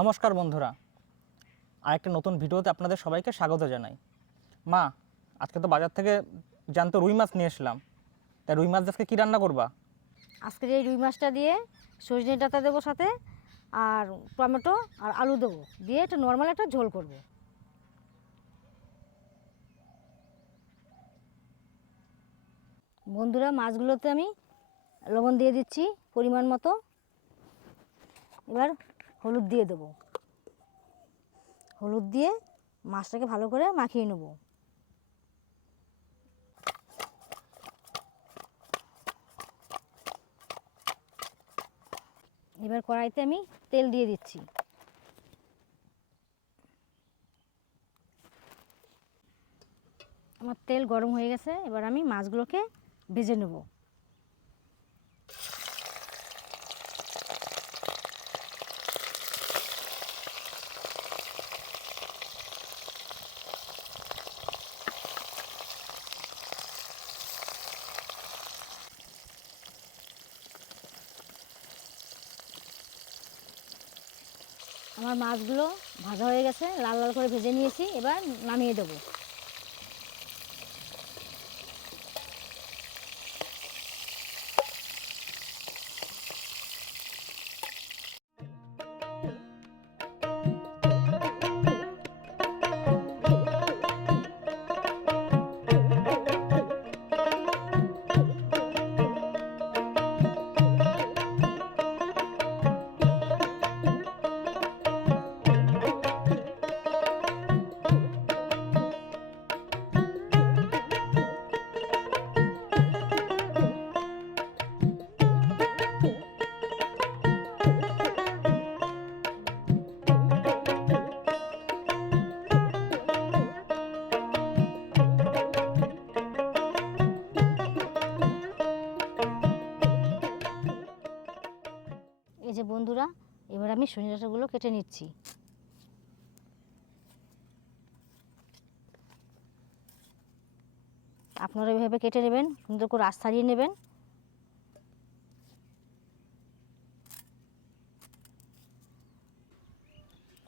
নমস্কার বন্ধুরা, আরেকটা নতুন ভিডিওতে আপনাদের সবাইকে স্বাগত জানাই। মা, আজকে তো বাজার থেকে জ্যান্ত রুই মাছ নিয়ে এসলাম। তা রুই মাছ আজকে কী রান্না করবা? আজকে এই রুই মাছটা দিয়ে সজনে ডাঁটা দেবো সাথে, আর টমেটো আর আলু দেবো দিয়ে একটা নর্মাল একটা ঝোল করব। বন্ধুরা, মাছগুলোতে আমি লবণ দিয়ে দিচ্ছি পরিমাণ মতো। এবার হলুদ দিয়ে দেবো। হলুদ দিয়ে মাছটাকে ভালো করে মাখিয়ে নেব। এবার কড়াইতে আমি তেল দিয়ে দিচ্ছি। আমার তেল গরম হয়ে গেছে, এবার আমি মাছগুলোকে ভেজে নেব। আমার মাছগুলো ভাজা হয়ে গেছে, লাল লাল করে ভেজে নিয়েছি, এবার নামিয়ে দেবো। এই যে বন্ধুরা, এবার আমি সজনে ডাঁটাগুলো কেটে নিচ্ছি। আপনারা এভাবে কেটে নেবেন, সুন্দর করে আঁশ ছাড়িয়ে নেবেন।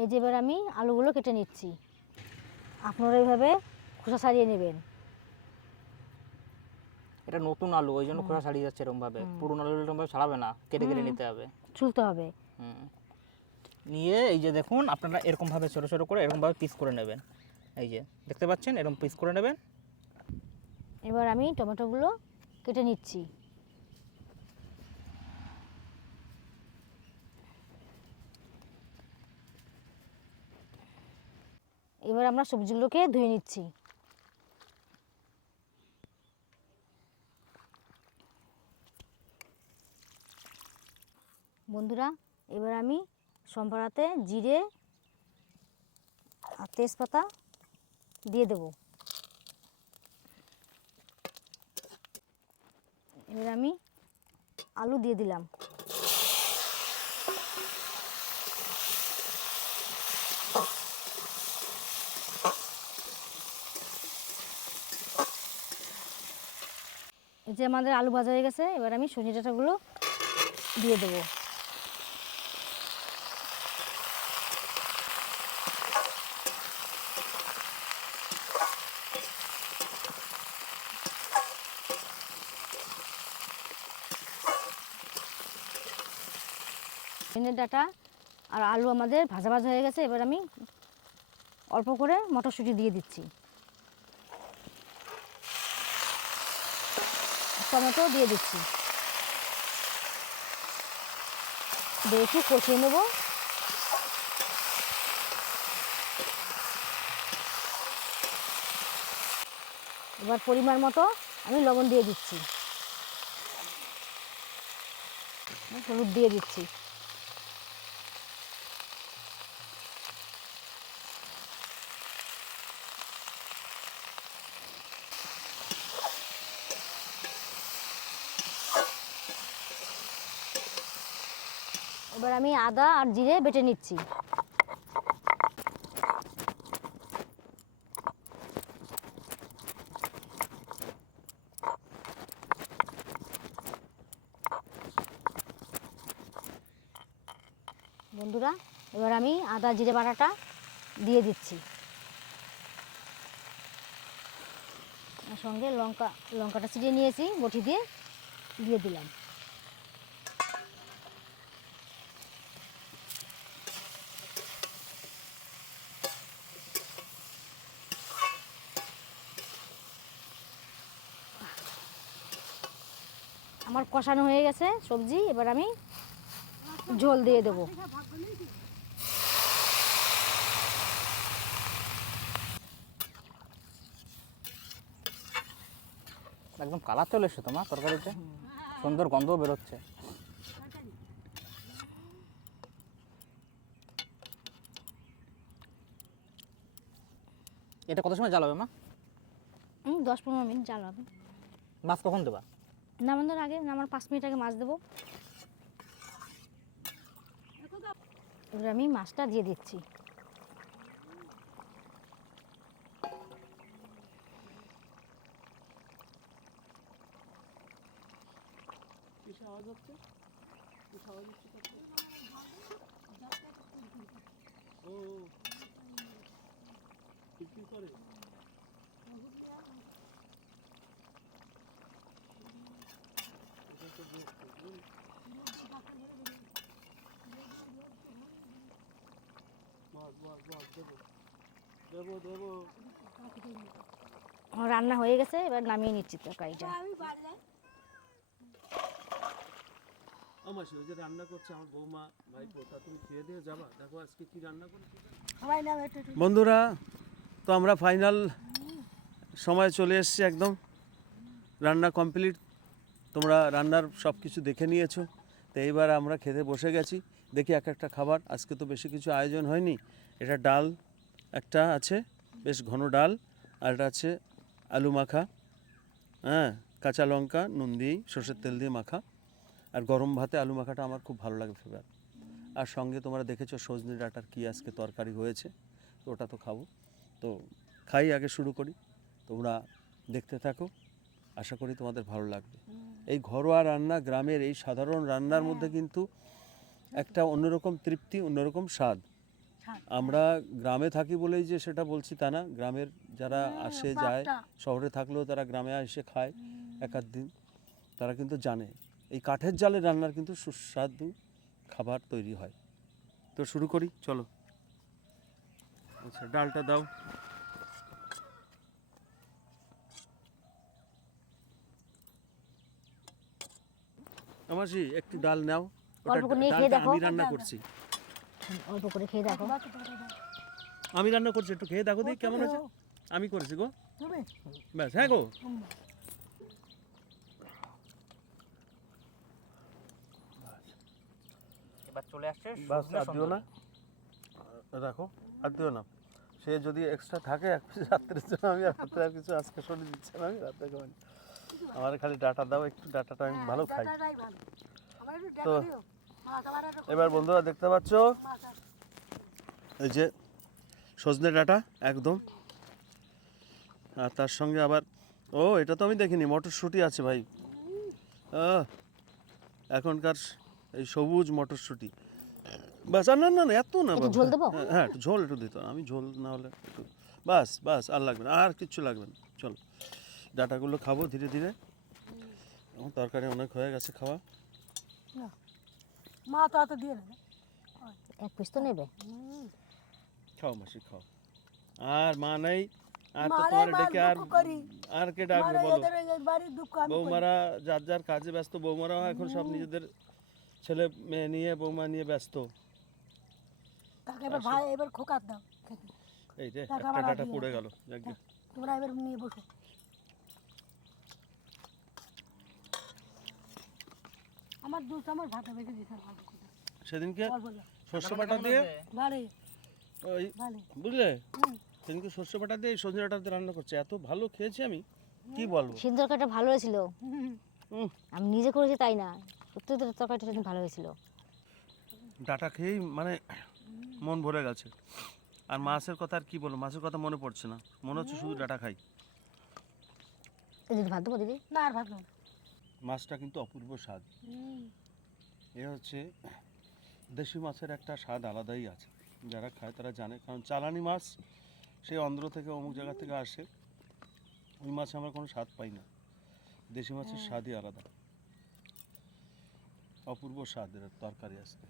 এই যে এবার আমি আলুগুলো কেটে নিচ্ছি। আপনারা এইভাবে খোসা ছাড়িয়ে নেবেন। এটা নতুন আলু, ওই জন্য খোসা ছাড়িয়ে যাচ্ছে এরকমভাবে। পুরনো আলু এরকমভাবে ছাড়াবে না, কেটে কেটে নিতে হবে, ছুলতে হবে। নিয়ে এই যে দেখুন, আপনারা এরকমভাবে ছোটো ছোটো করে এরকমভাবে পিস করে নেবেন। এই যে দেখতে পাচ্ছেন, এরকম পিস করে নেবেন। এবার আমি টমেটোগুলো কেটে নিচ্ছি। এবার আমরা সবজিগুলোকে ধুয়ে নিচ্ছি। বন্ধুরা, এবার আমি সম্বারাতে জিরে আর তেজপাতা দিয়ে দেব। এবার আমি আলু দিয়ে দিলাম। এই যে আমাদের আলু ভাজা হয়ে গেছে, এবার আমি সজনে ডাঁটাগুলো দিয়ে দেবো। সজনে ডাঁটা আর আলু আমাদের ভাজা ভাজা হয়ে গেছে, এবার আমি অল্প করে মটরশুঁটি দিয়ে দিচ্ছি। টমেটো দিয়ে দিচ্ছি, দিয়ে একটু কষিয়ে নেব। এবার পরিমাণ মতো আমি লবণ দিয়ে দিচ্ছি, হলুদ দিয়ে দিচ্ছি। এবার আমি আদা আর জিরে বেটে নিচ্ছি। বন্ধুরা, এবার আমি আদা জিরে বাটাটা দিয়ে দিচ্ছি, আর সঙ্গে লঙ্কাটা ছিটিয়ে নিয়েছি বটি দিয়ে দিয়ে দিলাম। আমার কষানো হয়ে গেছে সবজি, এবার আমি ঝোল দিয়ে দেবো। একদম কালার চলে এসছে তোমার তরকারিতে, সুন্দর গন্ধও বেরোচ্ছে। এটা কত সময় জ্বালাবে মা? 10-15 মিনিট জাল হবে। মাছ কখন দেবা? নামানোর আগে, নামার 5 মিনিট আগে মাছ দেবো। এবার আমি মাছটা দিয়ে দিচ্ছি। আমার রান্না হয়ে গেছে, এবার নামিয়ে নিচ্ছি তরকারিটা। মাসি ওই যে রান্না করছে আমার বৌমা ভাইপো, তা তুমি খেয়ে দিয়ে যাবা, দেখো আজকে কি রান্না করেছে। বন্ধুরা, তো আমরা ফাইনাল সময় চলে এসেছি, একদম রান্না কমপ্লিট। তোমরা রান্নার সব কিছু দেখে নিয়েছো, তো এইবার আমরা খেতে বসে গেছি। দেখি এক একটা খাবার, আজকে তো বেশি কিছু আয়োজন হয়নি। এটা ডাল একটা আছে, বেশ ঘন ডাল, আর এটা আছে আলু মাখা, হ্যাঁ, কাঁচা লঙ্কা নুন দিয়েই সর্ষের তেল দিয়ে মাখা, আর গরম ভাতে আলু মাখাটা আমার খুব ভালো লাগে ফেভার। আর সঙ্গে তোমরা দেখেছো সজনে ডাঁটার কী আজকে তরকারি হয়েছে, তো ওটা তো খাবো। তো খাই, আগে শুরু করি, তোমরা দেখতে থাকো, আশা করি তোমাদের ভালো লাগবে। এই ঘরোয়া রান্না, গ্রামের এই সাধারণ রান্নার মধ্যে কিন্তু একটা অন্যরকম তৃপ্তি, অন্যরকম স্বাদ। আমরা গ্রামে থাকি বলেই যে সেটা বলছি তা না, গ্রামের যারা আসে যায়, শহরে থাকলেও তারা গ্রামে এসে খায় এক আধ দিন, তারা কিন্তু জানে এই কাঠের জালে রান্নার কিন্তু সুস্বাদু খাবার তৈরি হয়। তো শুরু করি, চলো। আচ্ছা, ডালটা দাও। আমাসি একটু ডাল নাও, অল্প করে নিয়ে খেয়ে ডালটা দেখো। আমি রান্না করছি। অল্প করে খেয়ে দেখো। আমি রান্না করছি, একটু খেয়ে দেখো দেখি কেমন আছে। আমি করেছি গো, ব্যাস। হ্যাঁ গো, এবার চলে আসছে বাস, সজনে আর দিও না, রাখো, আর দিও না। সে যদি এক্সট্রা থাকে এক পিস রাত্রের জন্য, আমি রাত্রে আর কিছু আজকে শরীর দিচ্ছে না, আমি রাত্রে খাই। আমার খালি ডাটা দাও, একটু ডাটাটা আমি ভালো খাই। তো এবার বন্ধুরা দেখতে পাচ্ছ এই যে সজনে ডাঁটা একদম, আর তার সঙ্গে আবার, ও এটা তো আমি দেখিনি, মটরশুঁটি আছে ভাই। এখনকার এই সবুজ মটরশুঁটি, বাস। আর না না না, এত না একটু বাবা। ঝোল দেবো? হ্যাঁ, একটু ঝোল একটু দিত, আমি ঝোল না হলে একটু, বাস বাস, আর লাগবে না, আর কিচ্ছু লাগবে না। চলো, ডাটাগুলো খাবো ধীরে ধীরে, আমার তরকারি অনেক হয়ে গেছে খাওয়া। মা তো অত দিয়ে নেবে। এক পিস তো নেবে। খাও মাসি, খাও। আর মা নাই, আর তো মারে তোমার মার ডেকে আর দুঃখ করি। আর কে ডাকবে মারে বলো? এদের এই বাড়ির দুঃখ আমি করি। বৌমারা যার যার কাজে ব্যস্ত, বৌমারাও এখন সব নিজেদের ছেলে মেয়ে নিয়ে, বৌমা নিয়ে ব্যস্ত। তাকে এবার ভাই এবার খোকার দাও খেতে। এই রে, টাকা একটা আমার ডাটা দিয়ে পড়ে দাও। গেল, যাকগে। তোমরা এবার নিয়ে বসো। আমার 2 চামচ ভাতে বেশি দিতে হবে। সেদিনকে অল্প দাও। সর্ষে বাটা দিয়ে, ভালো ওই ভালো। বুঝলে, সেদিনকে সর্ষে বাটা দিয়ে এই সজনে ডাঁটাতে রান্না করছে, এত ভালো খেয়েছি আমি, কি বলবো। সিদ্ধ তরকারিটা ভালো হয়েছিল, উম, আমি নিজে করেছি তাই না, সত্যি তো তরকারিটা সেদিন ভালো হয়েছিল। ডাঁটা খেয়েই মানে মন ভরে গেছে। আর মাছের কথা আর কি বলবো, মাছের কথা মনে পড়ছে না, মনে হচ্ছে শুধু ডাঁটা খাই। দিদি ভাত দেবো দিদি? না আর ভাত দাও। মাছটা কিন্তু অপূর্ব স্বাদ। এ হচ্ছে দেশি মাছের একটা স্বাদ আলাদাই আছে, যারা খায় তারা জানে। কারণ চালানি মাছ সেই অন্ধ্র থেকে অমুক জায়গা থেকে আসে, ওই মাছে আমরা কোনো স্বাদ পাই না। দেশি মাছের স্বাদই আলাদা, অপূর্ব স্বাদের তরকারি আজকে।